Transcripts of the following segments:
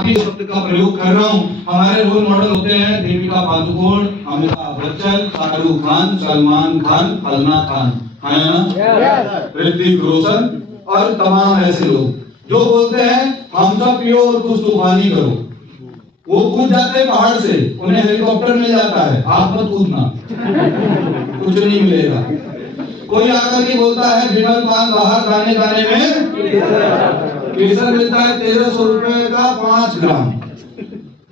आप ही शब्द का प्रयोग कर रहा हूँ। हमारे रोल मॉडल होते हैं दीपिका पादुकोण, अमिताभ बच्चन, शाहरुख खान, सलमान खान, फलना खान, है ना, ऋतिक रोशन और तमाम ऐसे लोग जो बोलते हैं हम सब पियो और कुछ तूफानी करो। वो कूद जाते हैं पहाड़ से, उन्हें हेलीकॉप्टर मिल जाता है, आप मत कूदना, कुछ नहीं मिलेगा। कोई आकर के बोलता है विमल पान बाहर गाने गाने में केसर मिलता है 1300 रुपए का 5 ग्राम,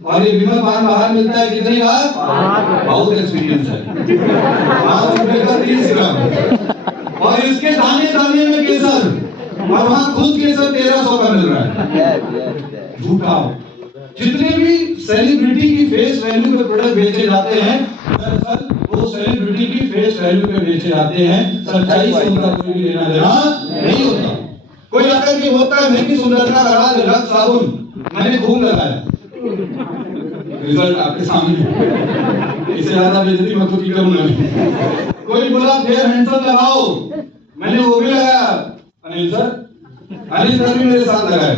और ये विमल पान बाहर मिलता है कितने का? बहुत एक्सपीरियंस है, 5 रुपए का 30 ग्राम, और इसके दाने दाने में केसर, और वहां खुद केसर 1300 का मिल रहा है। झूठा। जितने भी सेलिब्रिटी की फेस वैल्यू पे प्रोडक्ट बेचे जाते हैं, दरअसल वो सेलिब्रिटी की फेस वैल्यू पे बेचे जाते हैं, सच्चाई से उनका कोई भी लेना देना नहीं होता। कोई आकर के बोलता है मेरी सुंदरता का राज लक्स साबुन, मैंने खूब लगाया, रिजल्ट आपके सामने, इससे ज्यादा बेइज्जती मैं खुद की करूंगा। कोई बोला फेयर हैंडसम लगाओ, मैंने वो भी लगाया, अनिल सर भी मेरे साथ लगाए,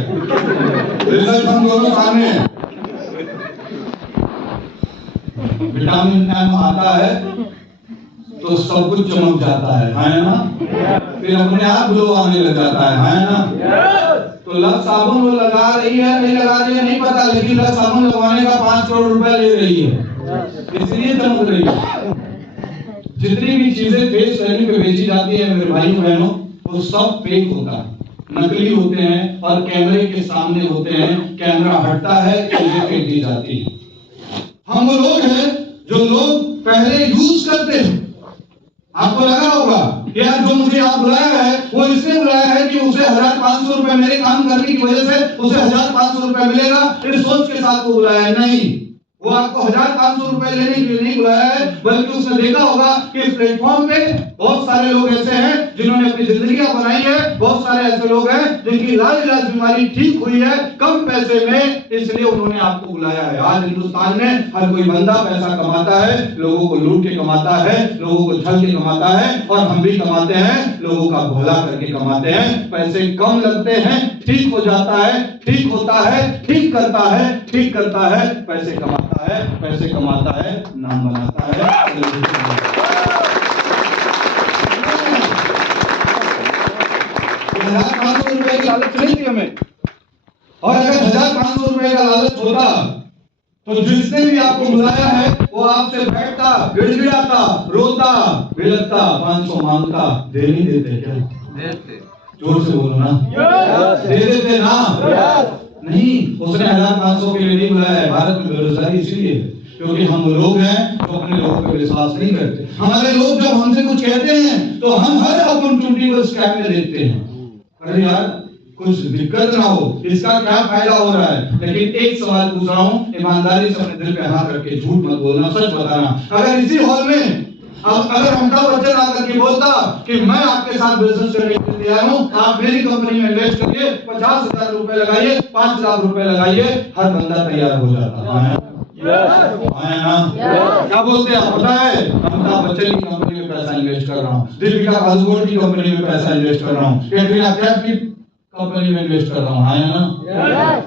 रिजल्ट हम दोनों सामने हैं। विटामिन एम आता है तो सब कुछ चमक जाता है ना, फिर अपने आप ग्लो आने लग जाता है ना। तो लक्स साबुन वो लगा रही है नहीं लगा रही है नहीं पता, लेकिन लक्स साबुन लगवाने का 5 करोड़ रुपए ले रही है, इसलिए चमक रही है। जितनी भी चीजें फेस वैल्यू पे बेची जाती है मेरे भाइयों बहनों, वो सब फेक होता है, नकली होते हैं और कैमरे के सामने होते हैं। कैमरा हटता है, चीजें फेंक दी जाती है। हम वो लोग हैं जो लोग पहले यूज करते हैं। आपको लगा होगा कि यार जो मुझे आप बुलाया है वो इसलिए बुलाया है कि उसे 1500 रुपए मेरे काम करने की वजह से उसे 1500 रुपए मिलेगा, इस सोच के साथ वो बुलाया है। नहीं, वो आपको 1500 रुपए लेने के लिए नहीं बुलाया है, बल्कि उसने देखा होगा कि इस प्लेटफॉर्म पे बहुत सारे लोग ऐसे हैं जिन्होंने अपनी जिंदगियां बनाई है, बहुत सारे ऐसे लोग हैं जिनकी इलाज बीमारी ठीक हुई है कम पैसे में, इसलिए उन्होंने आपको बुलाया है। आज हिंदुस्तान में हर कोई बंदा पैसा कमाता है, लोगों को लूट के कमाता है, लोगों को छल के कमाता है, और हम भी कमाते हैं, लोगों का भला करके कमाते हैं। पैसे कम लगते हैं, ठीक हो जाता है, ठीक होता है, ठीक करता है, ठीक करता है, पैसे कमाता है, पैसे कमाता है, नाम बनाता है। 1500 रुपए की लालच नहीं थी हमें, और अगर 1500 रुपए का लालच होता तो जिसने भी आपको बुलाया है वो आपसे बैठता, गिड़गिड़ाता, रोता, बिलखता, 500 मांगता, दे नहीं देते क्या? देते। जोर से बोलो ना, दे देते ना? नहीं, उसने 1500 के लिए नहीं बुलाया है। भारत में बेरोजगारी इसीलिए है क्योंकि हम लोग हैं जो अपने लोगों पर विश्वास नहीं करते। हमारे लोग जब हमसे कुछ कहते हैं तो हम हर अपॉर्चुनिटी को स्कैम में देखते हैं। अरे यार कुछ दिक्कत ना हो, इसका क्या फायदा हो रहा है? लेकिन एक सवाल पूछ रहा हूँ, ईमानदारी से अपने दिल पे हाथ रख के झूठ मत बोलना, सच बताना। अगर इसी हॉल में अगर अमिताभ बच्चन आकर के बोलता कि मैं आपके साथ बिजनेस करने के लिए आया हूँ, आप मेरी कंपनी में इन्वेस्ट करिए, 50,000 रुपए लगाइए, 5 लाख रुपए लगाइए, हर बंदा तैयार हो जाता है ना? क्या बोलते हैं पता है? अमिताभ बच्चन की कंपनी में पैसा इन्वेस्ट कर रहा हूँ, दीपिका पादुकोण की कंपनी में पैसा इन्वेस्ट कर रहा हूँ, कैटरीना कैफ की कंपनी में इन्वेस्ट कर रहा हूँ, है ना?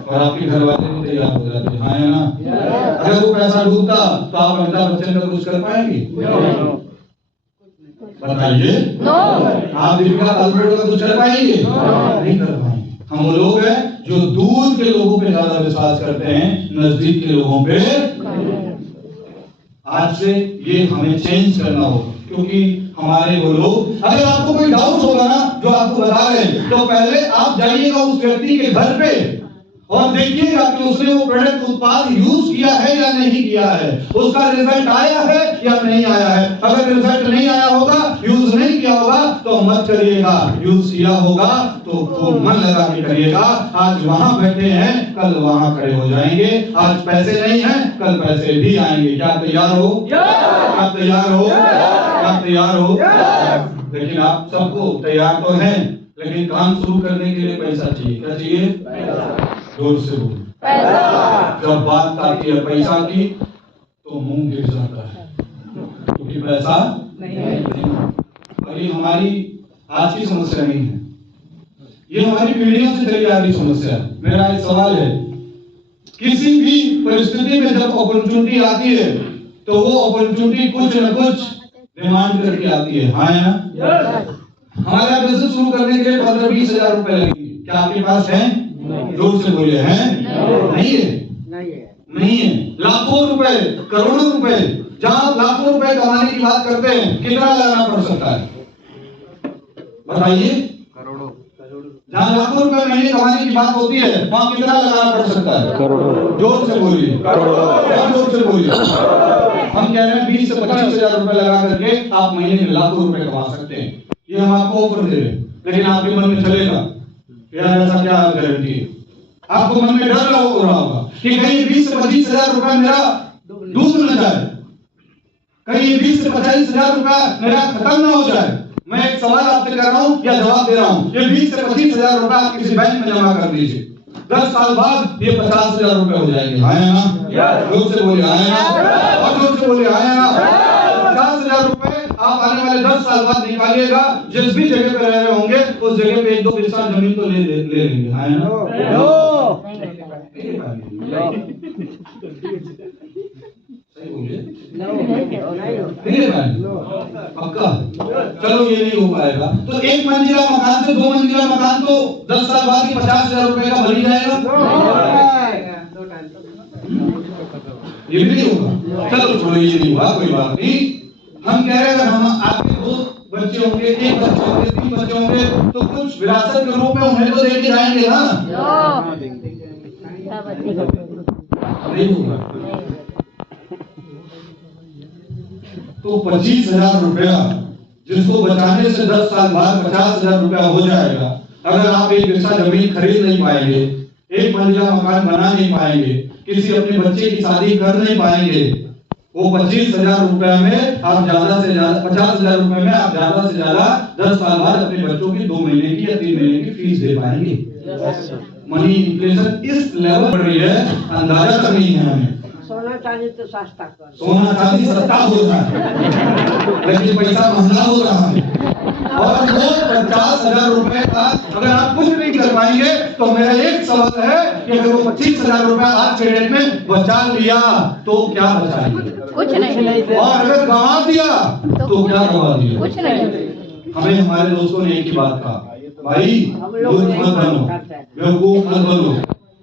और आपके घर वाले भी तैयार हो जाते हैं, है ना? अगर वो पैसा डूबता तो आप अमिताभ बच्चन का कुछ कर पाएंगे? बताइए, आप दीपिका पादुकोण का कुछ कर पाएंगे? नहीं कर पाएंगे। हम वो लोग हैं जो दूर के लोगों पे ज्यादा विश्वास करते हैं, नजदीक के लोगों पे। आज से ये हमें चेंज करना होगा, क्योंकि हमारे वो लोग, अगर आपको कोई डाउट होगा ना जो आपको बता रहे हैं, तो पहले आप जाइएगा उस व्यक्ति के घर पे और देखिएगा कि उसने वो प्रोडक्ट उत्पाद यूज किया है या नहीं किया है, उसका रिजल्ट आया है या नहीं आया है। अगर रिजल्ट नहीं आया होगा, यूज नहीं किया होगा, तो मत करिएगा। यूज किया होगा तो खूब मन लगा के करिएगा। आज वहां बैठे हैं, कल वहां खड़े हो जाएंगे। आज पैसे नहीं है, कल पैसे भी आएंगे। क्या तैयार हो? क्या तैयार हो? क्या तैयार हो? लेकिन आप सबको तैयार तो हैं, लेकिन काम शुरू करने के लिए पैसा चाहिए। क्या चाहिए? जोर से बोलो। जब बात आती है पैसा की तो मुंह गिर जाता है, क्योंकि पैसा नहीं। और ये हमारी आज की समस्या नहीं है, ये हमारी पीढ़ियों से चली आ रही समस्या है। मेरा एक सवाल है, किसी भी परिस्थिति में जब अपॉर्चुनिटी आती है तो वो अपॉर्चुनिटी कुछ न कुछ डिमांड करके आती है। हाँ या ना? हमारा बिजनेस शुरू करने के लिए 15-20 हजार रुपए लगेंगे। क्या आपके पास है? जोर से बोलिए, हैं? नहीं है? नहीं है। लाखों रुपए, करोड़ों रुपए, जहां लाखों रुपए कमाने की बात करते हैं, कितना लगाना पड़ सकता है बताइए? करोड़ों। जहां लाखों रुपए महीने कमाने की बात होती है, वहां कितना लगाना पड़ सकता है? करोड़ों। जोर से बोलिए, जोर से बोलिए। हम कह रहे हैं 20 से 25 हजार रुपए लगा करके आप महीने में लाखों रुपए कमा सकते हैं। ये हम आपको ऑफर दे रहे हैं, लेकिन आपके मन में चलेगा यार ऐसा क्या गारंटी है? आपको मन में डर हो रहा होगा कि कहीं 20 से 25 हजार रुपया मेरा डूब न जाए, कहीं 20 से 25 हजार रुपया मेरा खत्म ना हो जाए। मैं एक सवाल आपसे कर रहा हूं या जवाब दे रहा हूं, ये 20 से 25 हजार रुपया आप किसी बैंक में जमा कर दीजिए, 10 साल बाद ये 50 हजार रुपए हो जाएंगे। हाँ या ना? जोर से बोलिए, हाँ या ना? और जोर से बोलिए, हाँ या ना? 50 हजार रुपए आप आने वाले 10 साल बाद निकालिएगा, जिस भी जगह पे रह रहे होंगे उस जगह पे 1-2 बिस्सा जमीन तो ले लेंगे। हाँ या ना? पक्का? चलो ये नहीं हो पाएगा तो 1 मंजिला मकान से 2 मंजिला मकान तो 10 साल बाद ही 50 हजार रुपए का बन जाएगा। ये भी नहीं होगा। चलो छोड़ो, ये नहीं हुआ, कोई बात नहीं। हम कह रहे हैं अगर हम आपके 2 बच्चे होंगे, 1 बच्चे होंगे, 3 बच्चे होंगे तो कुछ विरासत के रूप में उन्हें तो देके जाएंगे ना? नहीं होगा। तो 25 हजार रुपया जिसको बचाने से 10 साल बाद 50 हजार रुपया हो जाएगा। अगर आप 1 बिस्सा जमीन खरीद नहीं पाएंगे, 1 मंजिला मकान बना नहीं पाएंगे, किसी अपने बच्चे की शादी कर नहीं पाएंगे, वो 25 हजार रुपया में आप ज्यादा से ज्यादा 50 हजार रुपए में आप ज्यादा से ज्यादा 10 साल बाद अपने बच्चों की 2 महीने की या 3 महीने की फीस दे पाएंगे। मनी इन्फ्लेशन इस लेवल बढ़ रही है, अंदाजा तक नहीं है हमें। सोना चांदी तो सस्ता कर, सोना चांदी सस्ता हो रहा है लेकिन पैसा महंगा हो रहा है। और वो 50 हजार रुपए का अगर आप कुछ नहीं कर पाएंगे तो मेरा एक सवाल है कि अगर वो 25 हजार रुपया आज के डेट में बचा लिया तो क्या बचाएंगे? कुछ नहीं। और अगर गंवा दिया तो क्या गंवा दिया? कुछ नहीं। हमें हमारे दोस्तों ने एक ही बात कहा, भाई मूर्ख मत बनो, बेवकूफ मत बनो।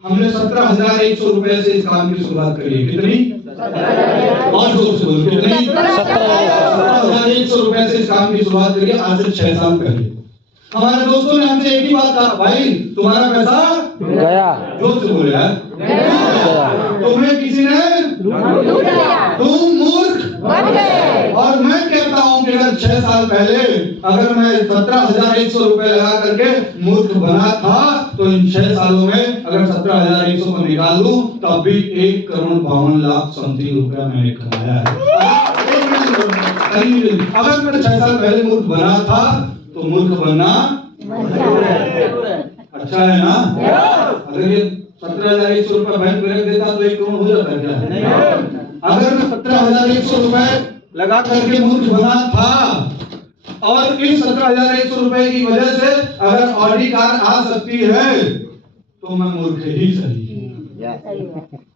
हमने 17,100 रुपए से इस काम की शुरुआत करी है। कितनी? और जोर से बोलो, कितनी? 17,100 रुपए से इस काम की शुरुआत करी है, आज से 6 साल पहले। हमारे दोस्तों ने हमसे एक ही बात कहा, भाई तुम्हारा पैसा गया। जोर से बोले यार, तुम्हें किसी ने लूटा, तुम मूर्ख बन गए। और मैं कहता हूं कि अगर 6 साल पहले अगर मैं 17,100 रुपए लगा करके मूर्ख बना था तो इन 6 सालों में अगर 17,100 को निकाल दूं तब भी 1,52,00,000 समथिंग रुपया मैंने कमाया है। अगर मैं 6 साल पहले मूर्ख बना था तो मूर्ख बनना अच्छा है ना? अगर ये 17,100 रुपए बैंक में रख देता तो 1 करोड़ हो जाता क्या? अगर मैं 17,100 रुपए लगा करके मूर्ख बना था और इन 17,100 रुपए की वजह से अगर ऑडी कार आ सकती है तो मैं मूर्ख ही सही।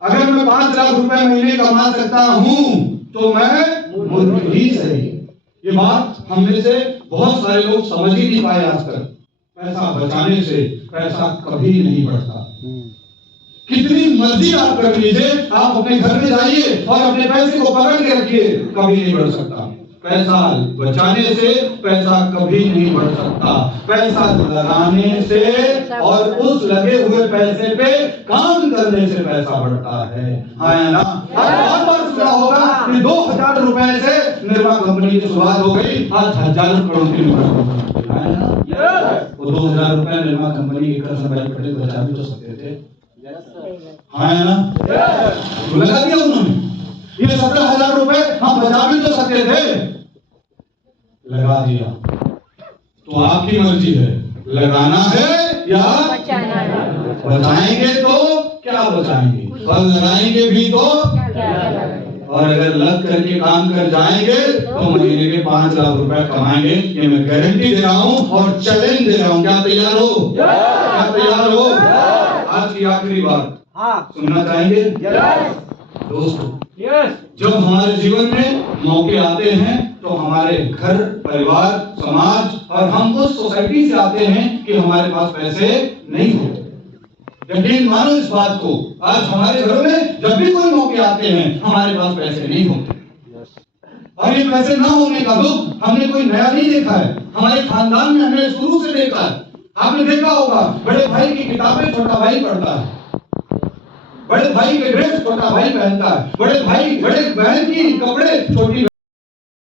अगर मैं 5 लाख रुपए महीने कमा सकता हूं तो मैं मूर्ख ही सही। ये बात हम में से बहुत सारे लोग समझ ही नहीं पाए आज तक। पैसा बचाने से पैसा कभी नहीं बढ़ता। कितनी मर्जी आप कर लीजिए, आप अपने घर में जाइए और अपने पैसे को पकड़ के रखिए, कभी नहीं बढ़ सकता। पैसा बचाने से पैसा कभी नहीं बढ़ सकता। पैसा लगाने से और उस लगे हुए पैसे पे काम करने से पैसा बढ़ता है। हाँ या ना? बहुत बार सुना होगा कि 2,000 रुपए से निर्मा कंपनी की शुरुआत हो गई, आज 1,000 करोड़ की वो 2,000 रुपए निर्मा कंपनी के भाई पटेल बचा भी तो सकते थे। हाँ या ना? लगा दिया उन्होंने। ये 17,000 रुपए हम बचा भी तो सकते थे, लगा दिया। तो आपकी मर्जी है, लगाना है या बचाना है। बचाएंगे तो क्या बचाएंगे, और लगाएंगे भी तो और अगर लग करके काम कर जाएंगे तो महीने के 5 लाख रुपए कमाएंगे। ये मैं गारंटी दे रहा हूं और चैलेंज दे रहा हूं। क्या तैयार हो? क्या तैयार हो? आज की आखिरी बात, हाँ सुनना चाहेंगे यस दोस्तों? यस जब हमारे जीवन में मौके आते हैं तो हमारे घर, परिवार, समाज और हम उस सोसाइटी से आते हैं कि हमारे पास पैसे नहीं होते। यकीन मानो इस बात को, आज हमारे घरों में जब भी कोई मौके आते हैं हमारे पास पैसे नहीं होते। और ये पैसे ना होने का दुख हमने कोई नया नहीं देखा है, हमारे खानदान में हमने शुरू से देखा है। आपने देखा होगा, बड़े भाई की किताबें छोटा भाई पढ़ता है, बड़े भाई के ड्रेस छोटा भाई पहनता है, बड़े बहन की कपड़े छोटी